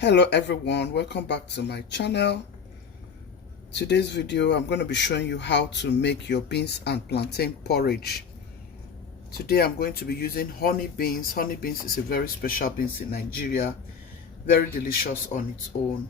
Hello everyone, welcome back to my channel. Today's video I'm going to be showing you how to make your beans and plantain porridge. Today I'm going to be using honey beans. Honey beans is a very special beans in Nigeria, very delicious on its own.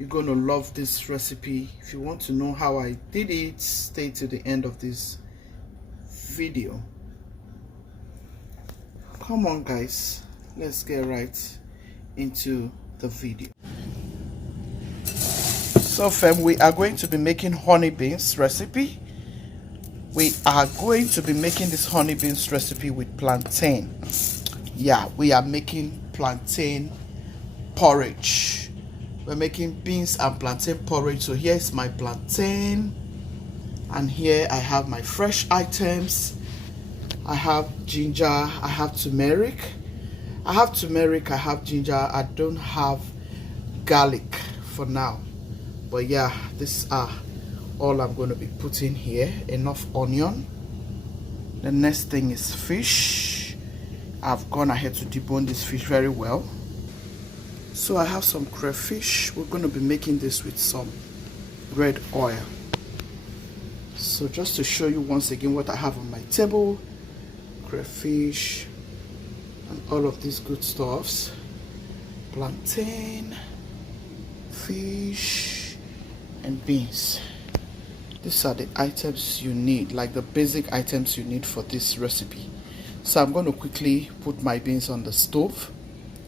You're going to love this recipe. If you want to know how I did it, stay to the end of this video. Come on guys, let's get right into the video. So fam, we are going to be making honey beans recipe. We are going to be making this honey beans recipe with plantain. Yeah, we are making plantain porridge. We're making beans and plantain porridge. So here's my plantain, and here I have my fresh items. I have ginger, I have turmeric. I have ginger. I don't have garlic for now, but yeah, these are all I'm going to be putting here. Enough onion. The next thing is fish. I've gone ahead to debone this fish very well. So I have some crayfish. We're going to be making this with some red oil. So just to show you once again what I have on my table: crayfish and all of these good stuffs, plantain, fish, and beans. These are the items you need, like the basic items you need for this recipe. So I'm going to quickly put my beans on the stove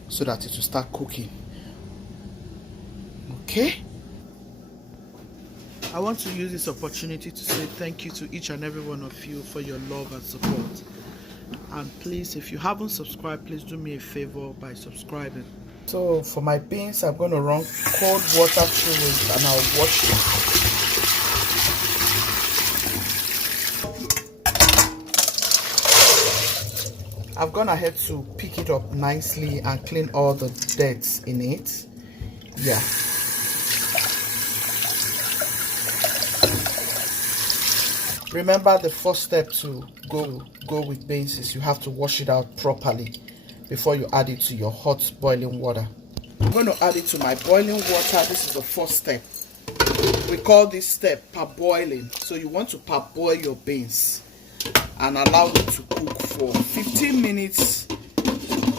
so that it will start cooking. Okay, I want to use this opportunity to say thank you to each and every one of you for your love and support. And please, if you haven't subscribed, please do me a favor by subscribing. So for my beans, I'm going to run cold water through it and I'll wash it. I've gone ahead to pick it up nicely and clean all the dirt in it. Yeah. Remember, the first step to go with beans is you have to wash it out properly before you add it to your hot boiling water. I'm going to add it to my boiling water. This is the first step. We call this step parboiling. So you want to parboil your beans and allow it to cook for 15 minutes.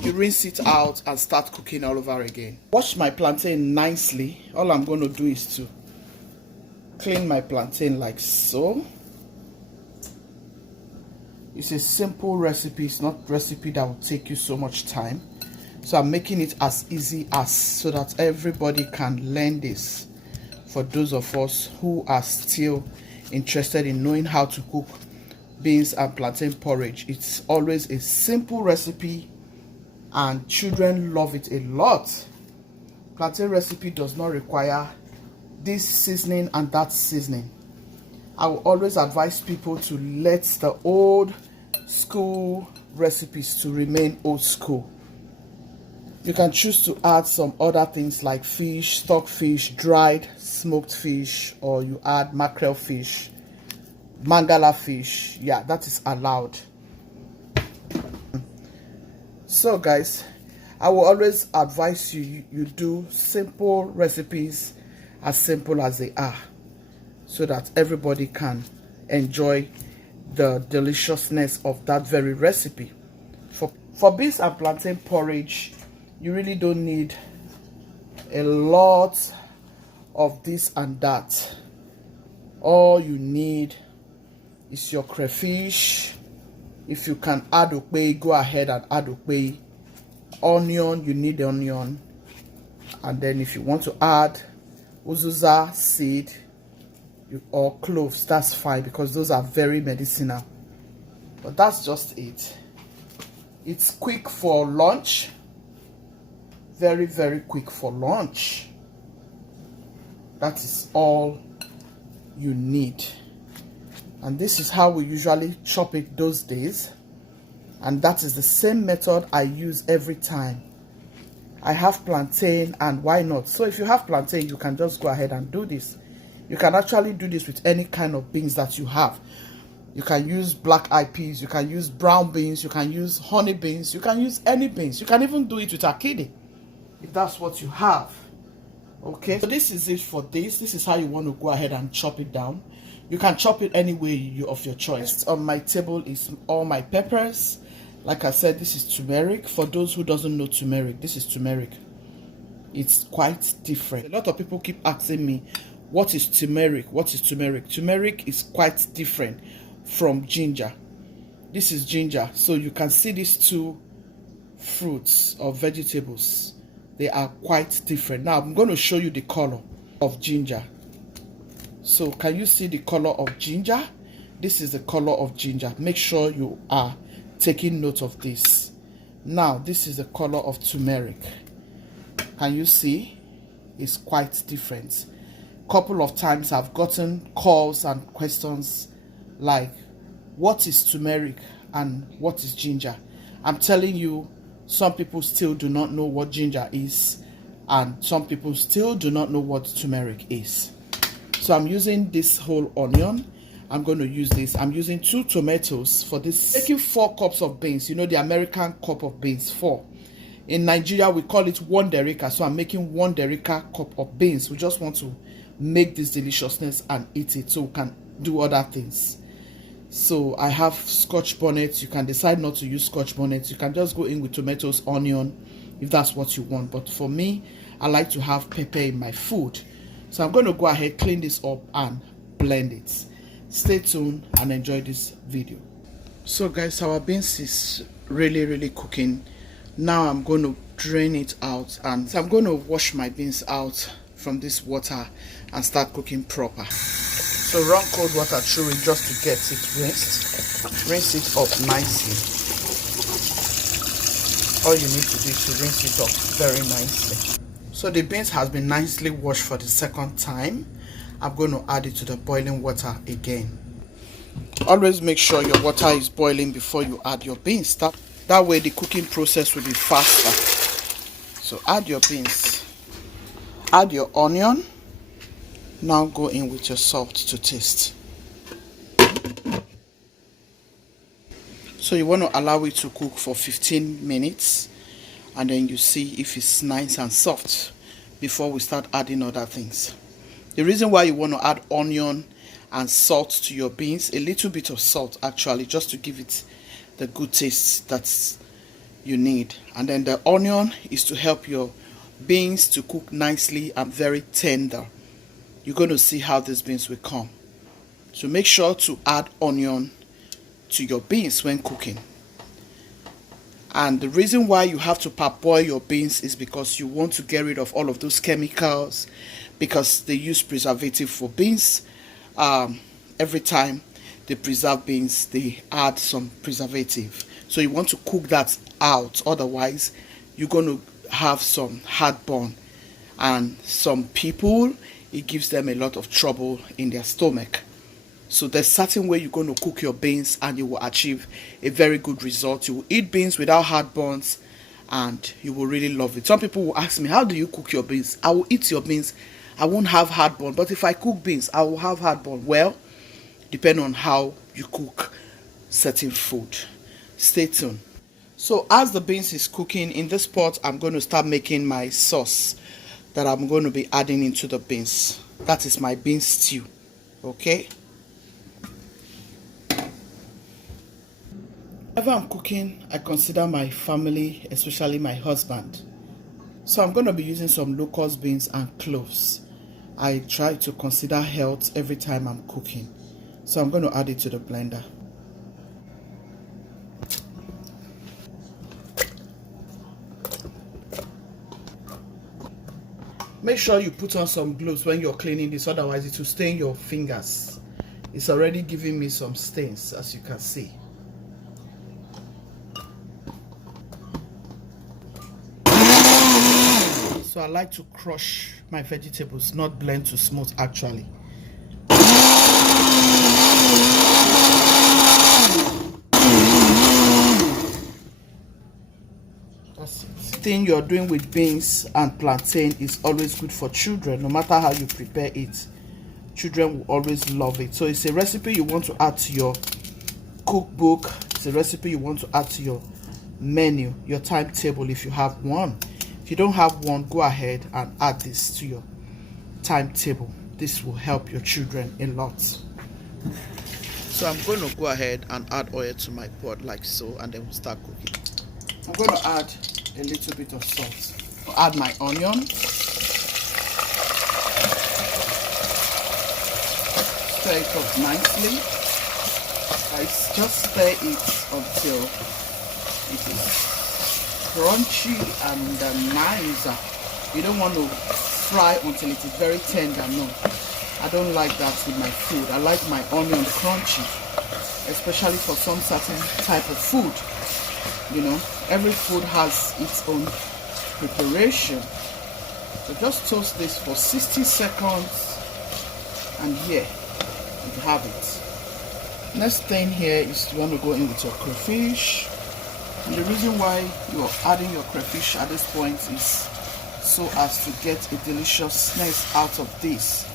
You rinse it out and start cooking all over again. Wash my plantain nicely. All I'm going to do is to clean my plantain like so. It's a simple recipe. It's not a recipe that will take you so much time. So I'm making it as easy as so that everybody can learn this. For those of us who are still interested in knowing how to cook beans and plantain porridge, it's always a simple recipe and children love it a lot. Plantain recipe does not require this seasoning and that seasoning. I will always advise people to let the old school recipes to remain old school. You can choose to add some other things like fish, stockfish, dried smoked fish, or you add mackerel fish, mangala fish. Yeah, that is allowed. So guys, I will always advise you do simple recipes, as simple as they are, so that everybody can enjoy the deliciousness of that very recipe. For beans and plantain porridge, you really don't need a lot of this and that. All you need is your crayfish. If you can add okpei, go ahead and add okpei. Onion, you need onion. And then if you want to add uziza seed or cloves, that's fine, because those are very medicinal. But that's just it. It's quick for lunch. Very, very quick for lunch. That is all you need. And this is how we usually chop it those days. And that is the same method I use every time. I have plantain, and why not? So if you have plantain, you can just go ahead and do this. You can actually do this with any kind of beans that you have. You can use black-eyed peas, you can use brown beans, you can use honey beans, you can use any beans. You can even do it with akidi. if that's what you have. Okay, so this is it for this. This is how you want to go ahead and chop it down. You can chop it any way of your choice. On my table is all my peppers. Like I said, this is turmeric. For those who doesn't know turmeric, this is turmeric. It's quite different. A lot of people keep asking me, what is turmeric? What is turmeric? Turmeric is quite different from ginger. This is ginger. So you can see these two fruits or vegetables. They are quite different. Now I'm going to show you the color of ginger. So can you see the color of ginger? This is the color of ginger. Make sure you are taking note of this. Now this is the color of turmeric. Can you see? It's quite different. Couple of times I've gotten calls and questions like, what is turmeric and what is ginger? I'm telling you, some people still do not know what ginger is, and some people still do not know what turmeric is. So I'm using this whole onion. I'm going to use this. I'm using 2 tomatoes for this. Taking 4 cups of beans. You know the American cup of beans, 4. In Nigeria, we call it 1 derica. So I'm making 1 derica cup of beans. We just want to make this deliciousness and eat it so we can do other things. So I have scotch bonnet. You can decide not to use scotch bonnet. You can just go in with tomatoes, onion, if that's what you want. But for me, I like to have pepper in my food. So I'm going to go ahead, clean this up and blend it. Stay tuned and enjoy this video. So guys, our beans is really cooking. Now I'm going to drain it out, and so I'm going to wash my beans out from this water and start cooking proper. So run cold water through it just to get it rinsed. Rinse it up nicely. All you need to do is to rinse it up very nicely. So the beans has been nicely washed for the second time. I'm going to add it to the boiling water again. Always make sure your water is boiling before you add your beans. That way the cooking process will be faster. So add your beans. Add your onion. Now go in with your salt to taste. So you want to allow it to cook for 15 minutes, and then you see if it's nice and soft before we start adding other things. The reason why you want to add onion and salt to your beans, a little bit of salt actually, just to give it the good taste that you need. And then the onion is to help your beans to cook nicely and very tender. You're going to see how these beans will come. So make sure to add onion to your beans when cooking. And the reason why you have to parboil your beans is because you want to get rid of all of those chemicals, because they use preservative for beans. Every time they preserve beans, they add some preservative. So you want to cook that out, otherwise you're going to have some heartburn, and some people, it gives them a lot of trouble in their stomach. So there's certain way you're going to cook your beans and you will achieve a very good result. You will eat beans without heartburns and you will really love it. Some people will ask me, how do you cook your beans? I will eat your beans, I won't have heartburn. But if I cook beans, I will have heartburn. Well, depending on how you cook certain food. Stay tuned. So as the beans is cooking, in this pot I'm going to start making my sauce that I'm going to be adding into the beans. That is my bean stew. Okay. Whenever I'm cooking, I consider my family, especially my husband. So I'm going to be using some locust beans and cloves. I try to consider health every time I'm cooking. So I'm going to add it to the blender. Make sure you put on some gloves when you're cleaning this, otherwise it will stain your fingers. It's already giving me some stains, as you can see. So I like to crush my vegetables, not blend too smooth actually. That's it. The thing you're doing with beans and plantain is always good for children. No matter how you prepare it, children will always love it. So it's a recipe you want to add to your cookbook. It's a recipe you want to add to your menu, your timetable if you have one. If If you don't have one, go ahead and add this to your timetable. This will help your children a lot. So I'm going to go ahead and add oil to my pot like so, and then we'll start cooking. I'm going to add a little bit of salt. I'll add my onion. Stir it up nicely. Just stir it until it is crunchy and nice. You don't want to fry until it is very tender. No, I don't like that with my food. I like my onion crunchy, especially for some certain type of food. You know, every food has its own preparation. So just toast this for 60 seconds, and here you have it. Next thing here is you want to go in with your crayfish. And the reason why you're adding your crayfish at this point is so as to get a deliciousness out of this.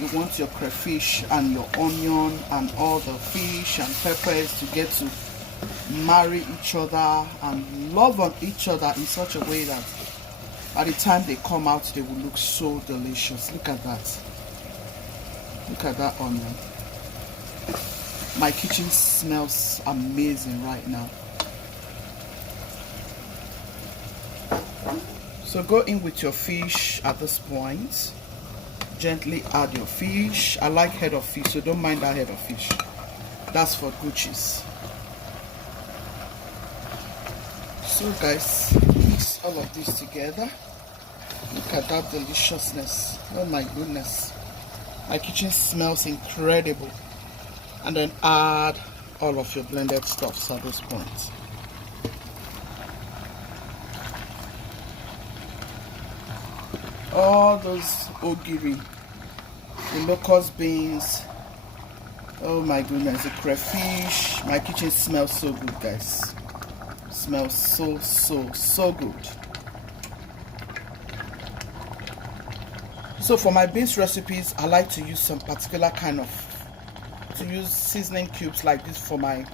You want your crayfish and your onion and all the fish and peppers to get to marry each other and love on each other in such a way that by the time they come out, they will look so delicious. Look at that. Look at that onion. My kitchen smells amazing right now. So go in with your fish at this point. Gently add your fish. I like head of fish, so don't mind that head of fish. That's for Guchies. So guys, mix all of this together. Look at that deliciousness. Oh my goodness. My kitchen smells incredible. And then add all of your blended stuffs at this point. All those ogiri, the locust beans, oh my goodness, the crayfish. My kitchen smells so good, guys. Smells so good. So for my beans recipes, I like to use some particular kind of seasoning cubes like this for my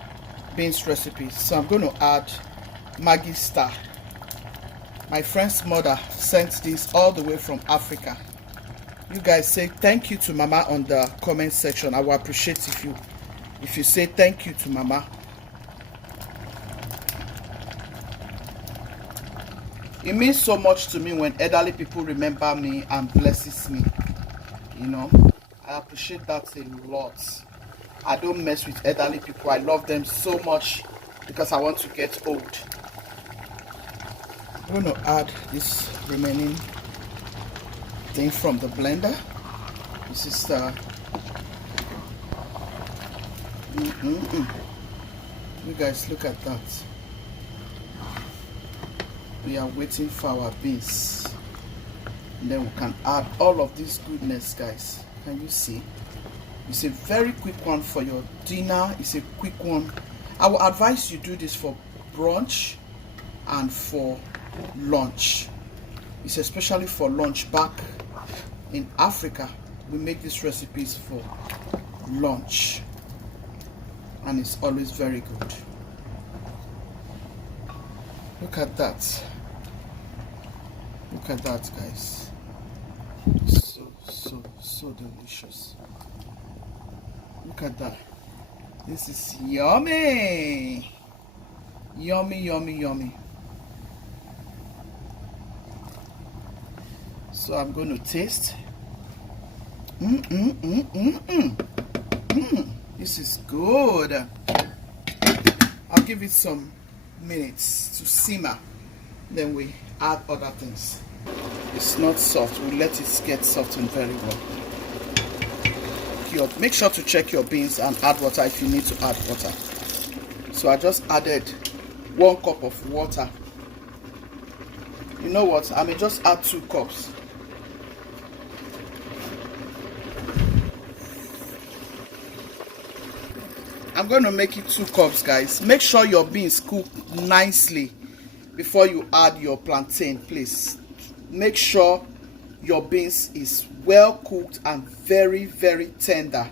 beans recipes. So I'm going to add Maggi Star. My friend's mother sent this all the way from Africa. You guys say thank you to Mama on the comment section. I will appreciate if you say thank you to Mama. It means so much to me when elderly people remember me and blesses me. You know, I appreciate that a lot. I don't mess with elderly people. I love them so much because I want to get old. I'm going to add this remaining thing from the blender. This is the you guys look at that. We are waiting for our beans, and then we can add all of this goodness, guys. Can you see? It's a very quick one for your dinner. It's a quick one. I will advise you do this for brunch and for lunch. It's especially for lunch. Back in Africa, we make these recipes for lunch, and it's always very good. Look at that. Look at that, guys. So delicious. Look at that. This is yummy. Yummy. So I'm going to taste. This is good. I'll give it some minutes to simmer. Then we add other things. It's not soft. We'll let it get softened very well. Make sure to check your beans and add water if you need to add water. So I just added 1 cup of water. You know what? I may just add 2 cups. I'm going to make it 2 cups, guys. Make sure your beans cook nicely before you add your plantain, please. Make sure your beans is well cooked and very tender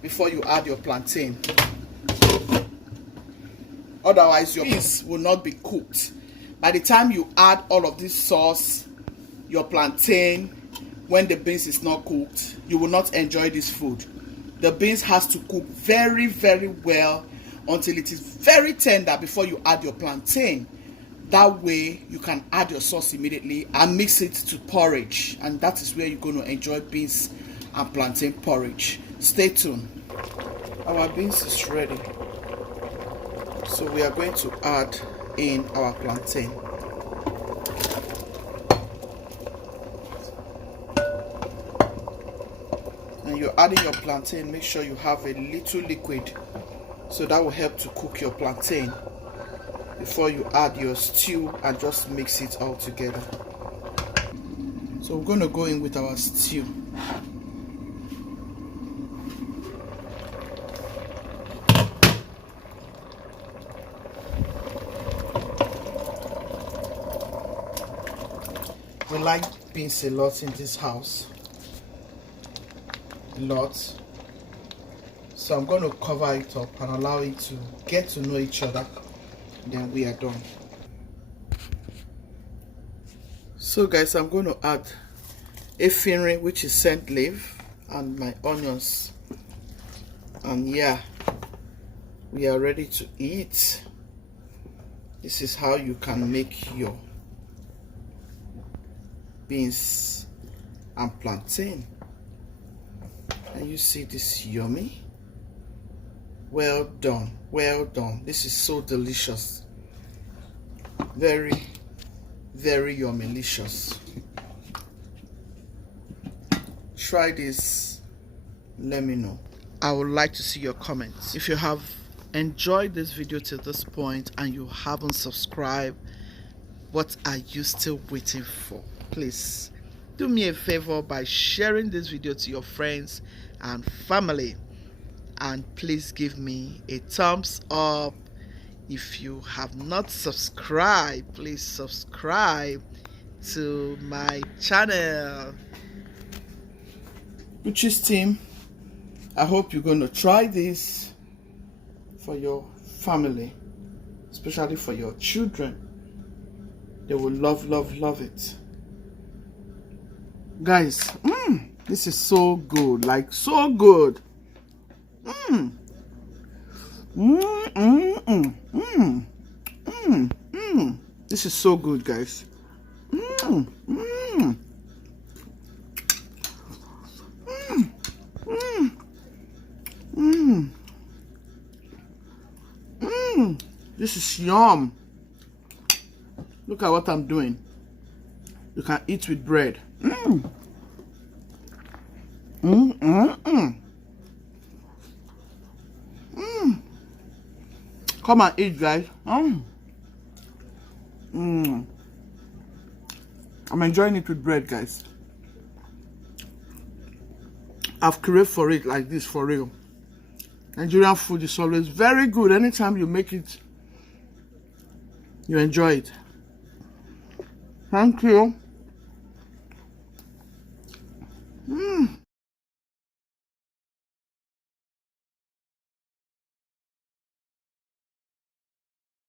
before you add your plantain. Otherwise your beans will not be cooked. By the time you add all of this sauce, your plantain, when the beans is not cooked, you will not enjoy this food. The beans has to cook very, very well until it is very tender before you add your plantain. That way you can add your sauce immediately and mix it to porridge, and that is where you're going to enjoy beans and plantain porridge. Stay tuned. Our beans is ready, so we are going to add in our plantain. And you're adding your plantain, make sure you have a little liquid, so that will help to cook your plantain before you add your stew and just mix it all together. So we're going to go in with our stew. We like beans a lot in this house, a lot. So I'm going to cover it up and allow it to get to know each other. Then we are done. So guys, I'm going to add efinrin, which is scent leaf, and my onions, and yeah, we are ready to eat. This is how you can make your beans and plantain. And you see this yummy. Well done, well done. This is so delicious. Very, very yummy-licious. Try this, let me know. I would like to see your comments. If you have enjoyed this video to this point and you haven't subscribed, what are you still waiting for? Please do me a favor by sharing this video to your friends and family. And please give me a thumbs up. If you have not subscribed, please subscribe to my channel. Guchies team, I hope you're going to try this for your family, especially for your children. They will love, love, love it. Guys, this is so good, like so good. This is so good, guys. This is yum. Look at what I'm doing. You can eat with bread. Come and eat, guys. I'm enjoying it with bread, guys. I've craved for it like this, for real. Nigerian food is always very good. Anytime you make it, you enjoy it. Thank you.